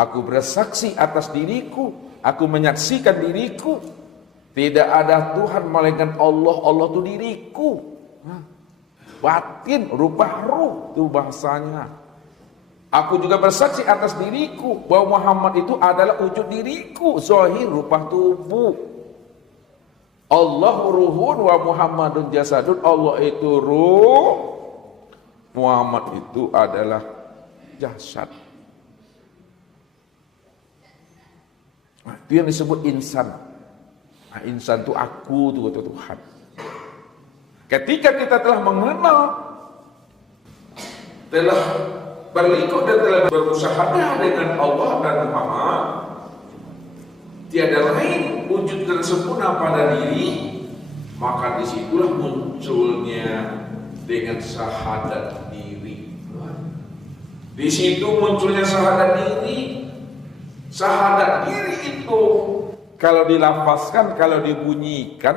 Aku bersaksi atas diriku, aku menyaksikan diriku, tidak ada Tuhan melainkan Allah. Allah itu diriku. Batin, rupa ruh itu bahasanya. Aku juga bersaksi atas diriku bahwa Muhammad itu adalah wujud diriku, zahir rupa tubuh. Allah ruhun wa Muhammadun jasadun. Allah itu ruh, Muhammad itu adalah jasad. Nah, itu yang disebut insan. Nah, insan itu aku, itu kata Tuhan. Ketika kita telah mengenal, telah berlingkup dan telah berusaha dengan Allah dan Muhammad, tiada lain wujud dan sempurna pada diri, maka disitulah munculnya dengan syahadat diri. Di situ munculnya syahadat diri. Syahadat diri itu kalau dilafazkan, kalau dibunyikan,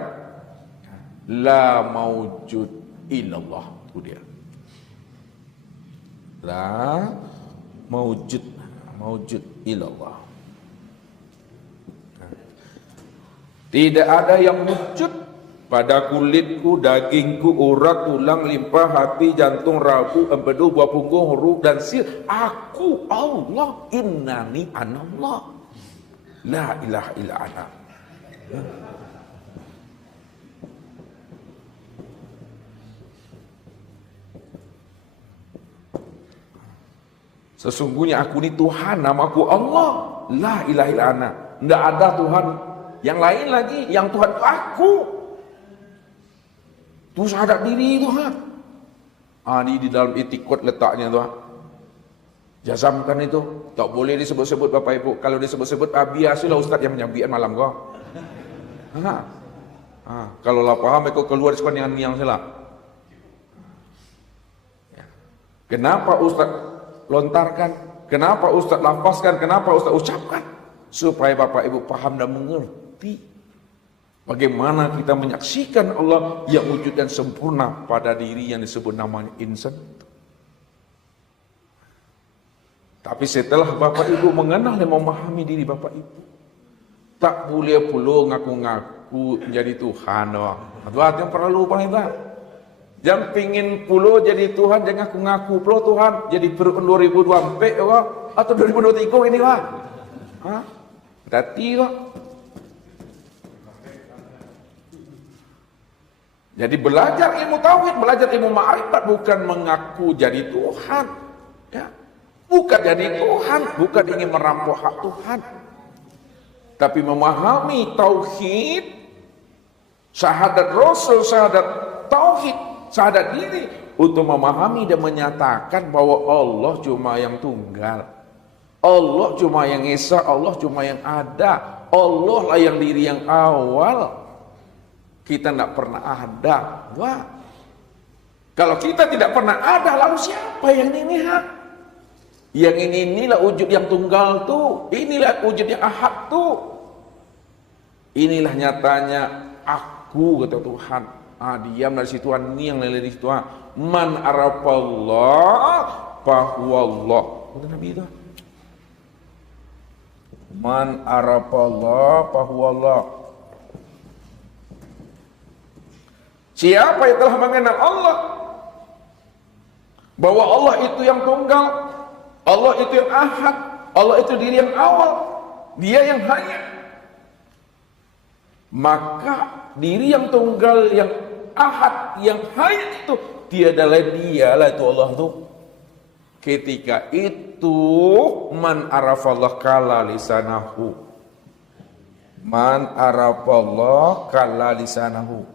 la maujud illallah, itu dia. La maujud illallah. Tidak ada yang wujud pada kulitku, dagingku, urat, tulang, limpa, hati, jantung, rabu, empedu, buah punggung, ruh dan sir. Aku Allah, innani anallah. La ilaha illa ana. Sesungguhnya aku ini Tuhan, namaku Allah. La ilaha illa ana. Tidak ada Tuhan yang lain lagi, yang Tuhan itu aku. Itu syahadat diri itu, ini di dalam itikad letaknya tuh. Jazamkan itu, tak boleh disebut-sebut Bapak Ibu. Kalau disebut-sebut, biasalah Ustaz yang menyambian malam kau. Kalau lah paham, aku keluar sekolah dengan yang salah. Kenapa Ustaz lontarkan? Kenapa Ustaz lafazkan? Kenapa Ustaz ucapkan? Supaya Bapak Ibu paham dan mengerti bagaimana kita menyaksikan Allah yang wujud dan sempurna pada diri yang disebut namanya insan. Tapi setelah Bapak Ibu mengenal dan memahami diri Bapak Ibu, tak boleh pula ngaku-ngaku jadi Tuhan. Itu yang perlu lupa kita. Jangan pingin pula jadi Tuhan, jangan ngaku-ngaku pula Tuhan. Jadi perut 2024 atau 2023 ini lah. Hati lah. Jadi belajar ilmu tauhid, belajar ilmu ma'rifat bukan mengaku jadi Tuhan, ya. Bukan jadi Tuhan, bukan ingin merampok hak Tuhan. Tapi memahami tauhid, syahadat Rasul, syahadat tauhid, syahadat diri untuk memahami dan menyatakan bahwa Allah cuma yang tunggal. Allah cuma yang esa, Allah cuma yang ada. Allah lah yang diri yang awal. Kita tidak pernah ada. Wah. Kalau kita tidak pernah ada, lalu siapa yang ini? Yang inilah wujud yang tunggal tuh. Inilah wujud yang ahad tuh. Inilah nyatanya aku, kata Tuhan. Diam dari situ, ini yang dari situ. Man arafallah fahuwallah. Kata Nabi itu. Man arafallah fahuwallah. Siapa yang telah mengenal Allah, bahwa Allah itu yang tunggal, Allah itu yang ahad, Allah itu diri yang awal, dia yang hanya, maka diri yang tunggal, yang ahad, yang hanya itu tiada lain, dialah itu Allah itu. Ketika itu man arafallah kala lisanahu, man arafallah kala lisanahu.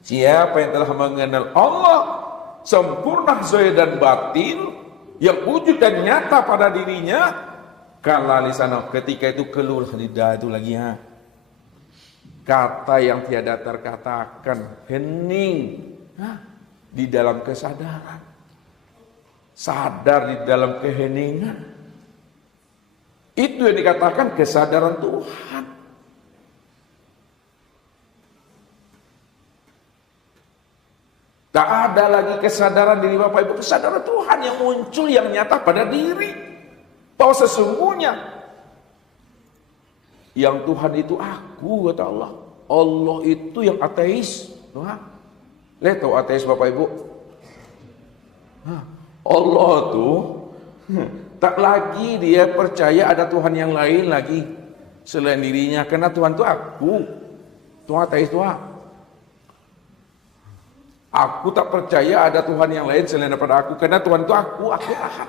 Siapa yang telah mengenal Allah sempurna zahir dan batin, yang wujud dan nyata pada dirinya, kala lisanahu, ketika itu keluar lidah itu lagi, kata yang tiada terkatakan, hening di dalam kesadaran, sadar di dalam keheningan. Itu yang dikatakan kesadaran Tuhan. Tak ada lagi kesadaran diri Bapak Ibu, kesadaran Tuhan yang muncul, yang nyata pada diri. bahwa sesungguhnya yang Tuhan itu aku, kata Allah. Allah itu yang ateis. Lihat tahu ateis Bapak Ibu? Allah tuh tak lagi dia percaya ada Tuhan yang lain lagi selain dirinya, karena Tuhan itu aku. Tuhan ateis Tuhan. Aku tak percaya ada Tuhan yang lain selain daripada aku, karena Tuhan itu aku ahad.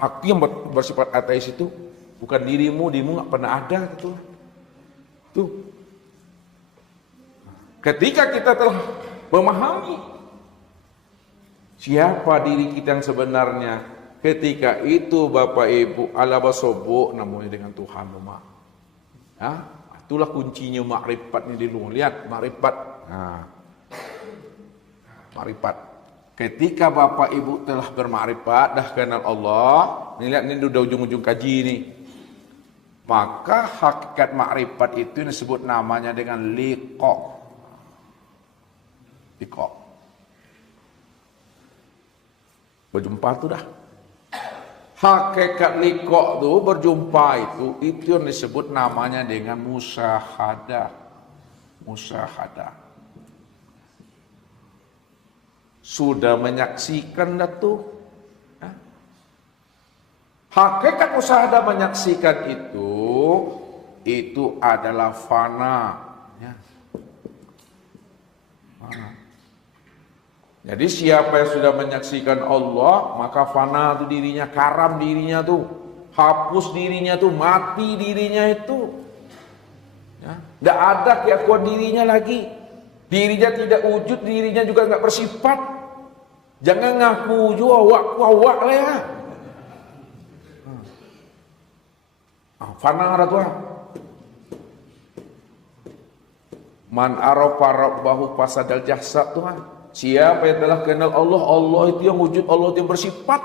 Aku yang bersifat ateis itu, bukan dirimu nggak pernah ada gitu. Tuh. Ketika kita telah memahami siapa diri kita yang sebenarnya, ketika itu Bapak Ibu ala basobo namanya dengan Tuhan rumah. Ya, itulah kuncinya makrifat ini dulu. Lihat makrifat. Nah, makrifat. Ketika Bapak Ibu telah bermakrifat, dah kenal Allah, nih lihat ini udah ujung-ujung kaji nih. Maka hakikat makrifat itu disebut namanya dengan liqa. Liqa. Berjumpa tuh dah. Hakikat liqa itu berjumpa itu yang disebut namanya dengan musyahadah. Musyahadah. Sudah menyaksikan dah tuh. Hakikat musyahadah menyaksikan itu adalah fana. Ya. Fana. Jadi siapa yang sudah menyaksikan Allah, maka fana itu dirinya, karam dirinya tuh, hapus dirinya tuh, mati dirinya itu. Ya. Nggak ada keakuan dirinya lagi. Dirinya tidak wujud, dirinya juga nggak bersifat. Jangan ngaku juga awak lah ya. Fana ada Tuhan. Man arafa rabbahu fasadal jasad Tuhan. Siapa yang telah kenal Allah, Allah itu yang wujud, Allah itu yang bersifat.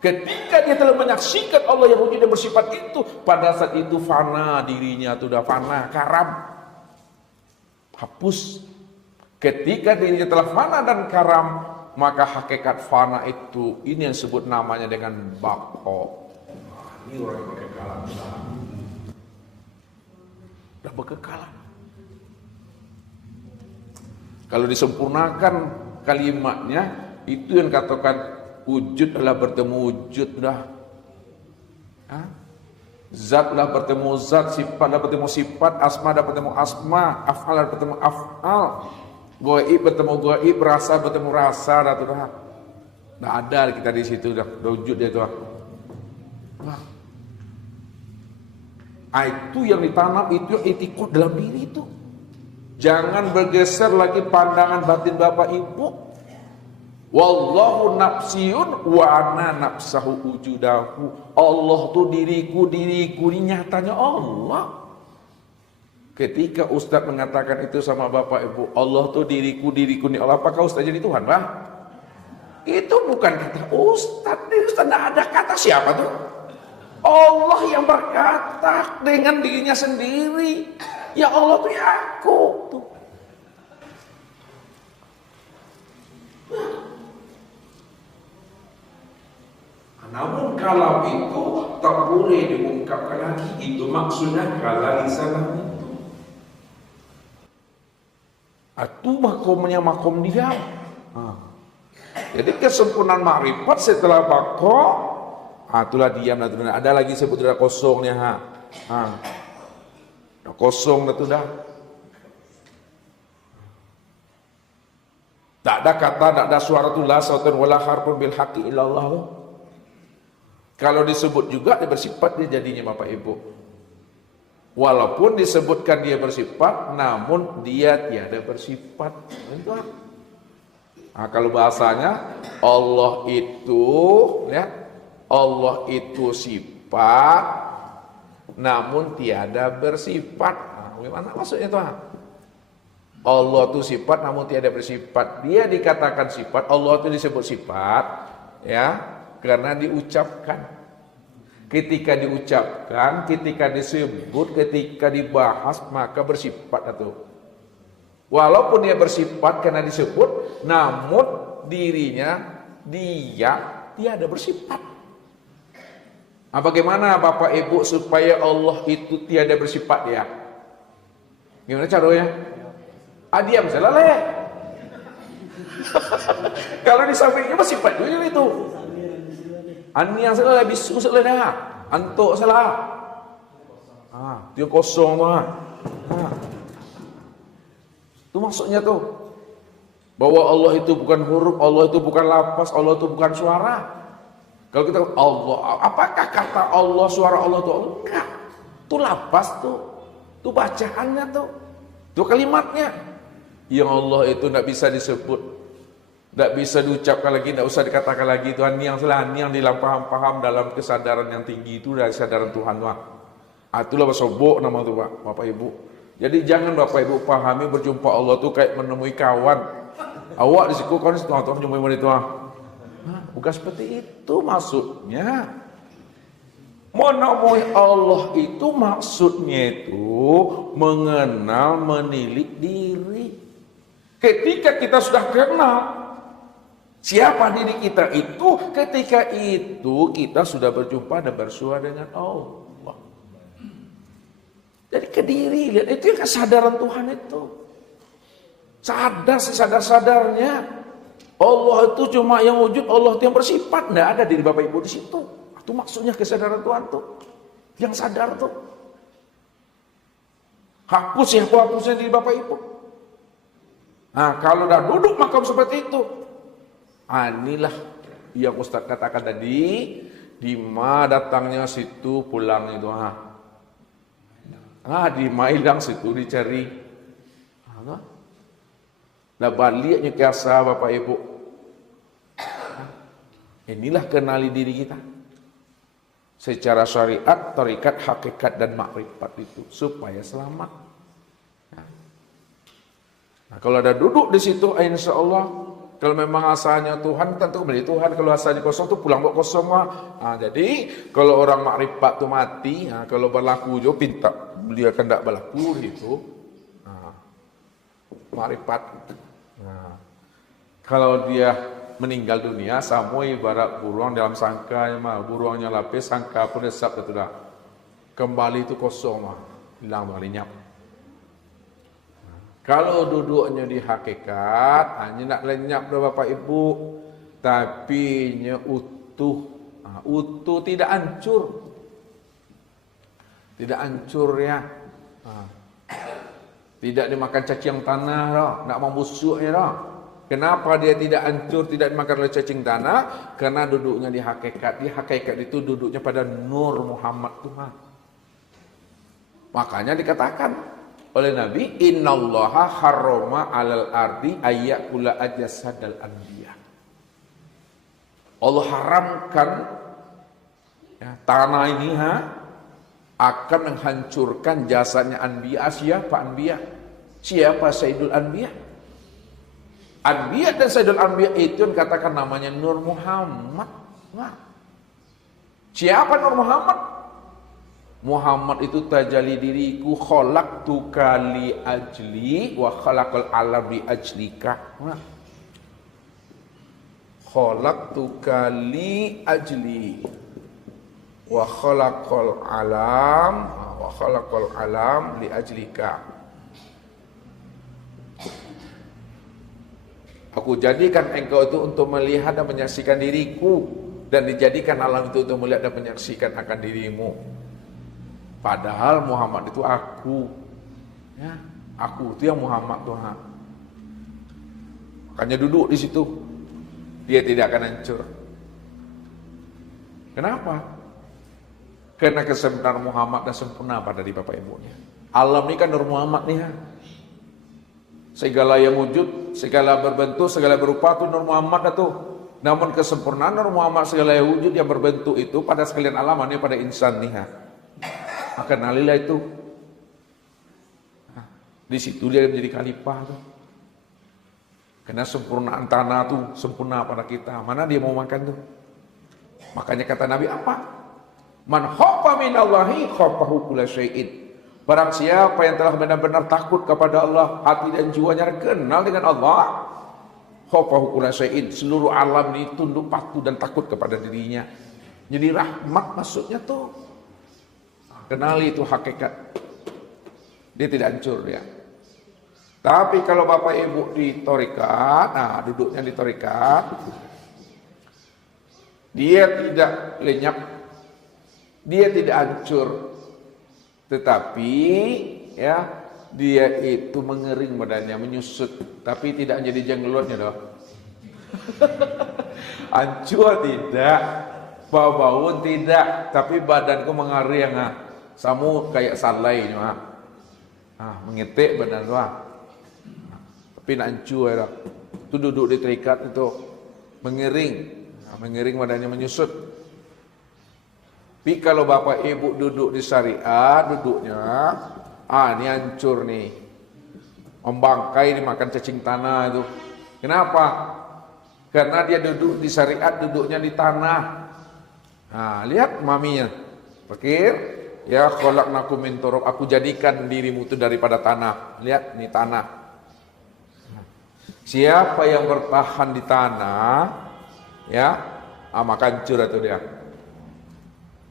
Ketika dia telah menyaksikan Allah yang wujud dan bersifat itu, pada saat itu fana dirinya itu sudah fana, karam, hapus. Ketika dirinya telah fana dan karam, maka hakikat fana itu, ini yang disebut namanya dengan baqo. Ini orang berkekalan. Sudah berkekalan. Kalau disempurnakan kalimatnya, itu yang katakan wujud adalah bertemu wujud dah. Zat adalah bertemu zat, sifat adalah bertemu sifat, asma adalah bertemu asma, af'al adalah bertemu af'al, gaib bertemu gaib, rasa bertemu rasa dah tu dah. Dah ada kita di situ dah, wujud dia tu dah. Itu yang ditanam, itu yang itikad dalam diri itu. Jangan bergeser lagi pandangan batin Bapak Ibu. Wallahu nafsiyun wa ana nafsahu wujudahu. Allah tuh diriku ini nyatanya Allah. Ketika Ustaz mengatakan itu sama Bapak Ibu, Allah tuh diriku ini Allah, apakah Ustaz jadi Tuhan, Bang? Itu bukan kata Ustaz. Ustaz tidak ada kata siapa tuh? Allah yang berkata dengan dirinya sendiri. Ya Allah tuh ya aku tuh. Namun kalam itu tak boleh diungkapkan lagi. Itu maksudnya kalam lisan itu. Itu makomnya makom diam. Jadi kesempurnaan makrifat setelah bako, itulah diam. Ada lagi sebetulnya kosongnya. Dah kosong dah tu dah. Tak ada kata, tak ada suara tu la sautan wala harfun bil haqqi illallah. Kalau disebut juga dia bersifat, dia jadinya Bapak Ibu. Walaupun disebutkan dia bersifat, namun dia tiada bersifat. Kalau bahasanya Allah itu, ya, Allah itu sifat, namun tiada bersifat. Bagaimana maksudnya Tuhan? Allah itu sifat namun tiada bersifat. Dia dikatakan sifat, Allah itu disebut sifat, ya, karena diucapkan. Ketika diucapkan, ketika disebut, ketika dibahas, maka bersifat itu. Walaupun dia bersifat karena disebut, namun dirinya dia tiada bersifat. Bagaimana Bapak Ibu supaya Allah itu tiada bersifat dia? Gimana caranya? Diam selesai. Kalau di sampingnya masih sifat dulu itu. Yang salah bisu salah dah. Antuk salah. Dia kosong tu. Itu maksudnya tu. Bahwa Allah itu bukan huruf, Allah itu bukan lafaz, Allah itu bukan suara. Kalau kita Allah, apakah kata Allah, suara Allah itu enggak? Itu lafaz tu. Itu bacaannya tu. Itu kalimatnya. Yang Allah itu tidak bisa disebut, tidak bisa diucapkan lagi, tidak usah dikatakan lagi. Tuhan yang salah, yang dalam paham-paham dalam kesadaran yang tinggi itu dari kesadaran Tuhan. Itulah sobok nama itu Bapak Ibu. Jadi jangan Bapak Ibu pahami berjumpa Allah itu kayak menemui kawan. Awak di situ kawan Tuhan jumpa itu. Bukan seperti itu maksudnya. Menemui Allah itu maksudnya itu mengenal, menilik diri. Ketika kita sudah kenal siapa diri kita itu, ketika itu kita sudah berjumpa dan bersua dengan Allah. Jadi ke diri, lihat itu yang kesadaran Tuhan itu. Sadar sesadar-sadarnya Allah itu cuma yang wujud, Allah itu yang bersifat, tidak ada diri Bapak Ibu di situ. Itu maksudnya kesadaran Tuhan tuh, yang sadar tuh. Hapusnya diri Bapak Ibu. Kalau dah duduk makam seperti itu, inilah yang Ustaz katakan tadi, di ma datangnya situ pulang itu. Di ma hilang situ dicari. Nah baliknya kiasa Bapak Ibu. Inilah kenali diri kita. Secara syariat, tarikat, hakikat dan makrifat itu supaya selamat. Nah, kalau ada duduk di situ, insya Allah, kalau memang asalnya Tuhan, tentu kembali Tuhan. Kalau asalnya kosong tuh pulang buat kosong. Jadi kalau orang makrifat tuh mati, kalau berlaku jo pinta dia akan tidak berlaku itu. Makrifat. Kalau dia meninggal dunia, sama ibarat burung dalam sangka, burungnya lapis, sangka pun desap itu dah. Kembali itu kosong, hilang lenyap. Kalau duduknya di hakikat, hanya nak lenyap dah Bapak Ibu, tapi nya utuh, utuh tidak hancur, tidak hancur ya, tidak dimakan cacing tanah dah, nak membusuknya dah. Kenapa dia tidak hancur, tidak dimakan oleh cacing tanah? Karena duduknya di hakikat. Di hakikat itu duduknya pada nur Muhammad Tuhan. Makanya dikatakan oleh Nabi, innallaha harrama 'alal ardi ayyakula ajasadal anbiya. Allah haramkan tanah ini akan menghancurkan jasadnya anbiya. Siapa anbiya? Siapa sayyidul anbiya? Anbiya dan sayyidul anbiya itu yang katakan namanya Nur Muhammad. Siapa Nur Muhammad? Muhammad itu tajalli diriku, khalaqtuka li ajli wa khalaqal alam li ajlika. Khalaqtuka li ajli wa khalaqal alam li ajlika. Aku jadikan engkau itu untuk melihat dan menyaksikan diriku, dan dijadikan alam itu untuk melihat dan menyaksikan akan dirimu. Padahal Muhammad itu aku. Aku itu yang Muhammad Tuhan. Makanya duduk di situ. Dia tidak akan hancur. Kenapa? Karena kesempurnaan Muhammad dan sempurna pada diri Bapak Ibunya. Alam ini kan Nur Muhammad nih. Segala yang wujud, segala berbentuk, segala berupa itu Nur Muhammad itu. Namun kesempurnaan Nur Muhammad segala yang wujud yang berbentuk itu pada sekalian alamannya pada insan nih. Akan alilah itu. Di situ dia menjadi khalifah tuh. Karena sempurnaan tanah tuh sempurna pada kita. Mana dia mau makan tuh? Makanya kata Nabi apa? Man khaffa minallahi khafahu kulla syai'in. Barang siapa yang telah benar-benar takut kepada Allah, hati dan jiwanya kenal dengan Allah, khafahu kulla syai'in. Seluruh alam ini tunduk patuh dan takut kepada dirinya. Jadi rahmat maksudnya tuh. Kenali itu hakikat. Dia tidak hancur dia. Tapi kalau bapak ibu di tarekat, nah duduknya di tarekat, dia tidak lenyap, dia tidak hancur, tetapi ya dia itu mengering badannya, menyusut, tapi tidak jadi jenglotnya doh. Hancur tidak, bau-bau tidak, tapi badanku mengering, samu kayak salai mengetik badan tuh. Tapi nak hancur ya. Itu duduk di terikat itu mengering badannya menyusut. Tapi kalau bapak ibu duduk di syariat, duduknya ini hancur nih, membangkai dimakan cacing tanah itu. Kenapa? Karena dia duduk di syariat, duduknya di tanah. Lihat maminya, pikir ya khalaqnakum min turab, aku jadikan dirimu itu daripada tanah. Lihat nih tanah. Siapa yang bertahan di tanah, ya, maka hancur itu dia.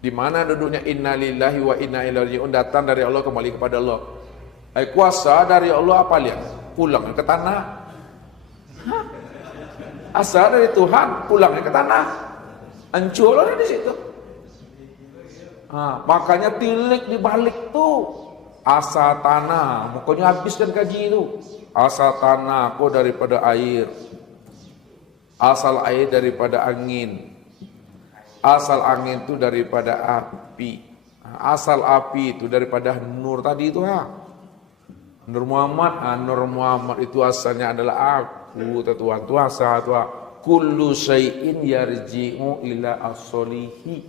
Di mana duduknya inna lillahi wa inna ilaihi raji'un, datang dari Allah kembali kepada Allah. Kuasa dari Allah apa lihat? Pulang ke tanah. Asal dari Tuhan, pulang ke tanah. Hancur di situ. Makanya tilik dibalik tuh. Asal tanah, pokoknya habiskan kaji itu. Asal tanah kok daripada air, asal air daripada angin, asal angin itu daripada api, asal api itu daripada nur tadi itu Nur Muhammad itu asalnya adalah aku, Tuhan Tuhan Tuhan. Kullu syai'in yarji'u ila as-solihi.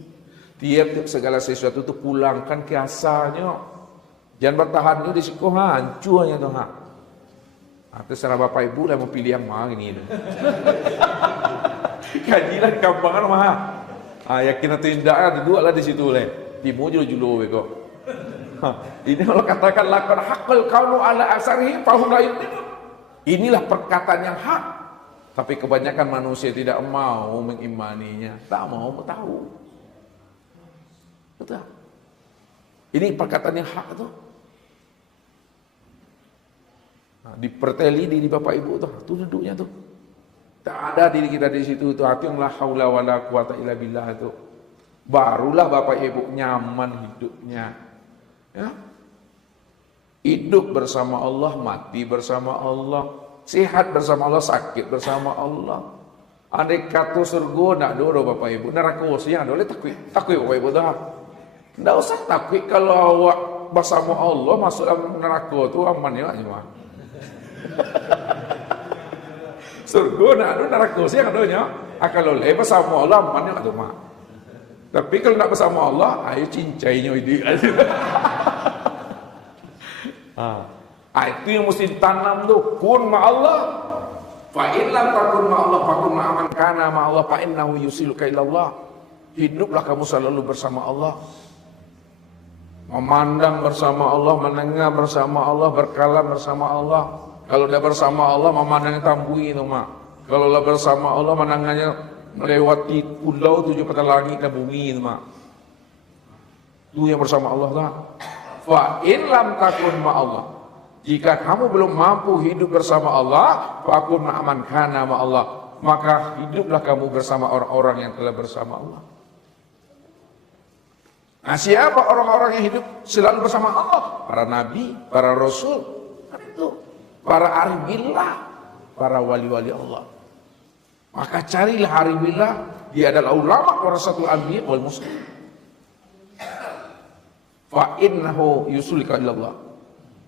Tiap segala sesuatu itu pulangkan ke asalnya. Jangan bertahan di situ hancurnya tuh terserah bapak ibu lah mau pilih yang mana ini. Kajilah kampangan yakin atau tidak dua lah di situ lah. Timu julu kok. Ini kalau katakan lakon hakul kaunu ala asarihi fahum la yu'minun. Inilah perkataan yang hak. Tapi kebanyakan manusia tidak mau mengimaninya, tak mau tahu. Betul. Ini perkataan yang hak tuh. Diperteli diri bapak ibu tuh duduknya tuh. Tak ada diri kita di situ itu hati yang la haula wala quwata illa billah itu. Barulah bapak ibu nyaman hidupnya. Ya. Hidup bersama Allah, mati bersama Allah, sehat bersama Allah, sakit bersama Allah. Andai kata surga nak dulu bapak ibu, neraka wasinya boleh takut bapak ibu dah. Tidak usah takut kalau awak bersama Allah masuk dalam neraka tu aman ya cuma. Surga nak ada neraka sih adanya. Kalau lepas bersama Allah aman ya tu mah. Tapi kalau nak bersama Allah, ayo cincainya itu. Itu yang mesti tanam tuh. Kun ma Allah. Fa in lam takun ma Allah fa kun ma man kana ma Allah fa innahu yusiluka ila Allah. Hiduplah kamu selalu bersama Allah. Memandang bersama Allah, mendengar bersama Allah, berkalam bersama Allah. Kalau dia bersama Allah, memandangnya tambui itu mak. Kalau dia bersama Allah, mendengarnya melewati pulau 7 peta langit dan bumi itu mak. Itu yang bersama Allah lah. Fa in lam takun ma Allah. Jika kamu belum mampu hidup bersama Allah, fa kun ma man kana ma Allah. Maka hiduplah kamu bersama orang-orang yang telah bersama Allah. Nah, siapa orang-orang yang hidup selalu bersama Allah? Para nabi, para rasul, itu, para arifillah, para wali-wali Allah. Maka carilah arifillah, dia adalah ulama warasatul anbiya wal muslim. Fa innahu yusulika ilallah.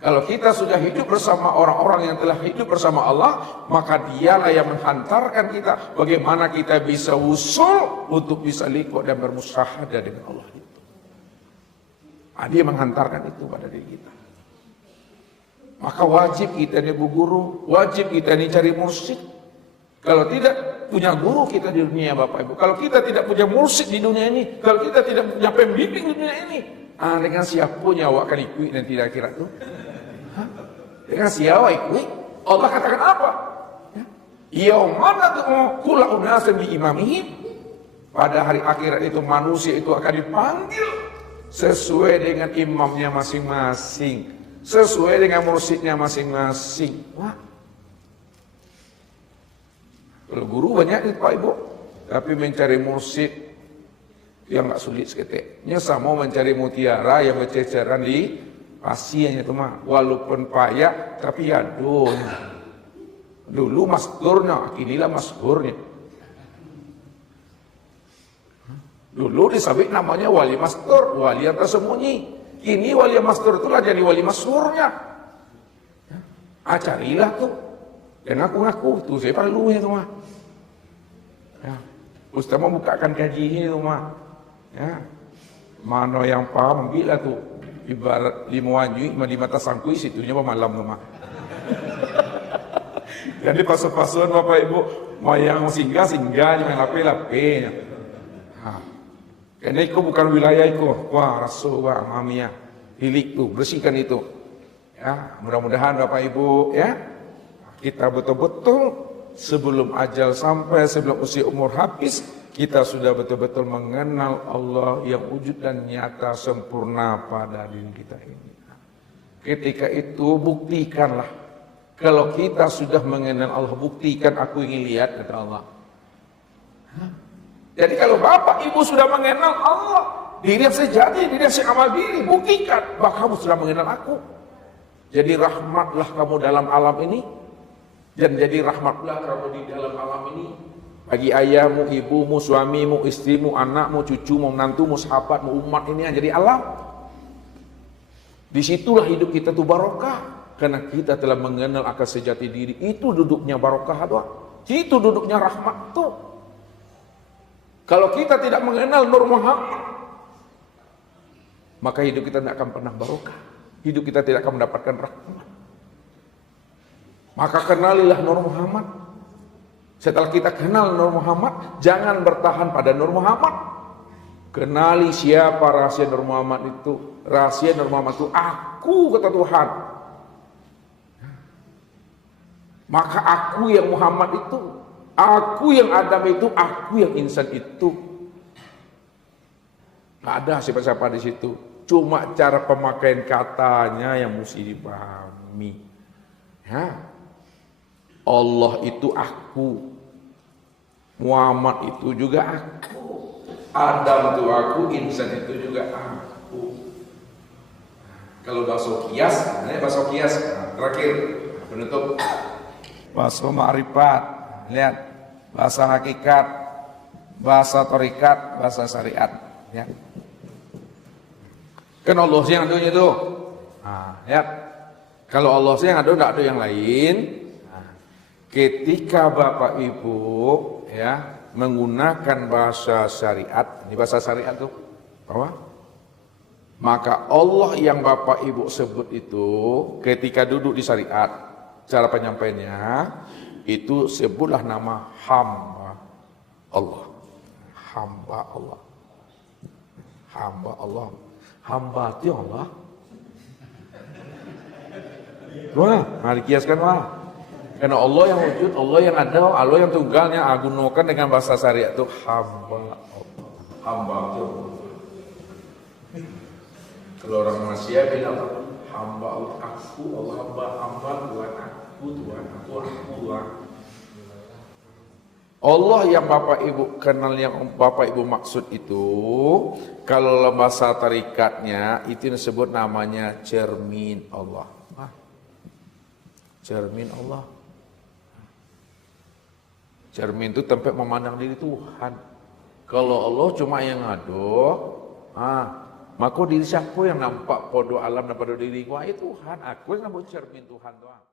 Kalau kita sudah hidup bersama orang-orang yang telah hidup bersama Allah, maka dialah yang menghantarkan kita bagaimana kita bisa usul untuk bisa liqo dan bermusyahadah dengan Allah. Dia menghantarkan itu pada diri kita. Maka wajib kita ini berguru, wajib kita ini cari mursyid. Kalau tidak punya guru kita di dunia Bapak Ibu, kalau kita tidak punya mursyid di dunia ini, kalau kita tidak punya pembimbing di dunia ini, dengan siapanya awak akan ikut nanti di akhirat itu? Dengan siapa ikut? Allah katakan apa? Yaumana tu'u kula unasan bi imamihim. pada hari akhirat itu manusia itu akan dipanggil sesuai dengan imamnya masing-masing, sesuai dengan mursyidnya masing-masing. Wah, kalau guru banyak nih Pak Ibu, tapi mencari mursyid yang nggak sulit seketiknya sama mencari mutiara yang berceceran di pasiennya itu mah, walaupun payah tapi ya donya. Dulu masturnya, inilah masturnya. Dulu disebut namanya wali mastur, wali yang tersembunyi. Kini wali mastur itulah jadi wali masturnya. Carilah tuh. Dan ngaku-ngaku tuh saya perlu itu mah. Ya. Ustaz mau bukakan kaji itu mah. Ya. Mana yang paham bila tuh ibarat limuanjui di mata sangkui situnya malam tuh mah. Jadi pasu-pasuan Bapak Ibu mau yang singgah yang lape-lapenya. Karena itu bukan wilayah itu. Wah, Rasulullah, mamia, hilik tuh, bersihkan itu. Ya, mudah-mudahan Bapak Ibu ya, kita betul-betul sebelum ajal sampai, sebelum usia umur habis, kita sudah betul-betul mengenal Allah yang wujud dan nyata sempurna pada diri kita ini. Ketika itu buktikanlah. Kalau kita sudah mengenal Allah, buktikan aku ingin lihat, kata Allah. Jadi kalau Bapak Ibu sudah mengenal Allah, diri yang sejati, diri yang seamal diri, buktikan bahwa kamu sudah mengenal aku. Jadi rahmatlah kamu dalam alam ini, dan jadi rahmatlah kamu di dalam alam ini. Bagi ayahmu, ibumu, suamimu, istrimu, anakmu, cucumu, menantumu, sahabatmu, umat ini yang jadi alam. Disitulah hidup kita tuh barokah. Karena kita telah mengenal akan sejati diri. Itu duduknya barokah doa. Itu duduknya rahmat tuh. Kalau kita tidak mengenal Nur Muhammad, maka hidup kita tidak akan pernah barokah. Hidup kita tidak akan mendapatkan rahmat. Maka kenalilah Nur Muhammad. Setelah kita kenal Nur Muhammad, jangan bertahan pada Nur Muhammad. Kenali siapa rahasia Nur Muhammad itu. Rahasia Nur Muhammad itu aku, kata Tuhan. Maka aku yang Muhammad itu, aku yang Adam itu, aku yang insan itu. Gak ada siapa-siapa di situ. Cuma cara pemakaian katanya yang mesti dipahami. Ya. Allah itu aku. Muhammad itu juga aku. Adam itu aku, insan itu juga aku. Kalau bahasa kias, terakhir penutup. Bahasa ma'rifat, lihat, bahasa hakikat, bahasa torikat, bahasa syariat, ya. Kan Allah sih yang adunya itu. Lihat, kalau Allah sih yang adu, tidak ada yang lain. Ketika Bapak Ibu ya menggunakan bahasa syariat, ini bahasa syariat tuh, apa? Maka Allah yang Bapak Ibu sebut itu ketika duduk di syariat, cara penyampaiannya itu sebutlah nama hamba Allah. Hamba Allah. Hamba Allah. Hamba itu Allah. Wah, mari kiaskan wah. Karena Allah yang wujud, Allah yang ada, Allah yang tunggalnya agunokan dengan bahasa syariat itu hamba Allah. Hamba itu Allah. Kalau orang manusia bilang hamba Allah, aku Allah, hamba Tuhan aku, Tuhan aku, Tuhan. Allah yang Bapak Ibu kenal, yang Bapak Ibu maksud itu, kalau bahasa tarikatnya itu disebut namanya cermin Allah. Cermin Allah. Cermin itu tempat memandang diri Tuhan. Kalau Allah cuma yang ngado, maka diri siapa yang nampak podo alam dan pada diri gua itu Tuhan. Aku yang nampak cermin Tuhan doang.